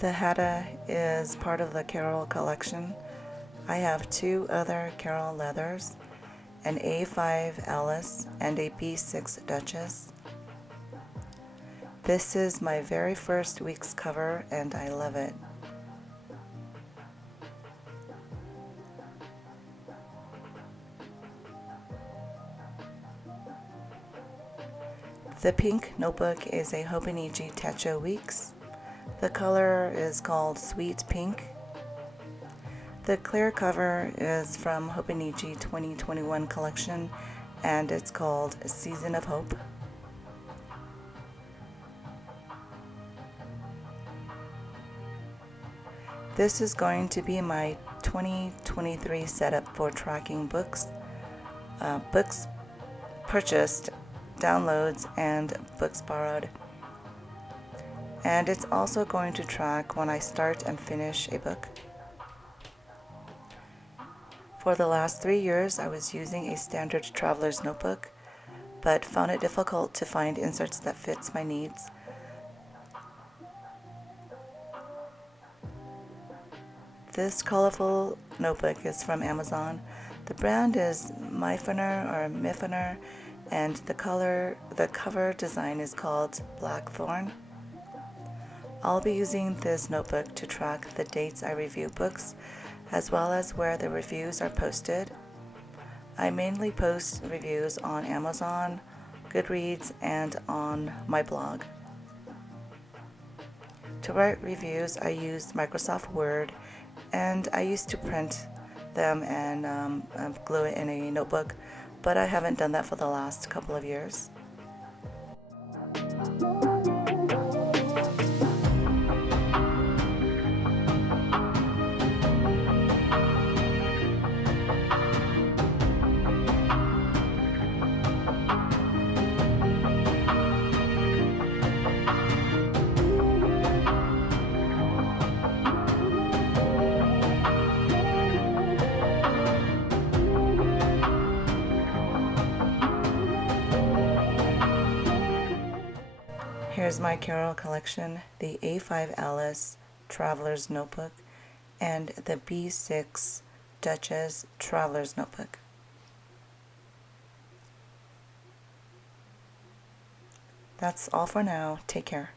The Hatta is part of the Carroll collection. I have two other Carroll leathers, an A5 Alice and a B6 Duchess. This is my very first week's cover and I love it. The pink notebook is a Hobonichi Techo Weeks. The color is called Sweet Pink. The clear cover is from Hobonichi 2021 collection and it's called Season of Hope. This is going to be my 2023 setup for tracking books, books purchased, downloads, and books borrowed. And it's also going to track when I start and finish a book. For the last 3 years, I was using a standard traveler's notebook, but found it difficult to find inserts that fits my needs. This colorful notebook is from Amazon. The brand is Mifiner, and the cover design is called Blackthorn. I'll be using this notebook to track the dates I review books, as well as where the reviews are posted. I mainly post reviews on Amazon, Goodreads, and on my blog. To write reviews, I used Microsoft Word, and I used to print them and glue it in a notebook, but I haven't done that for the last couple of years. Here's my Carroll collection, the A5 Alice Traveler's Notebook and the B6 Duchess Traveler's Notebook. That's all for now. Take care.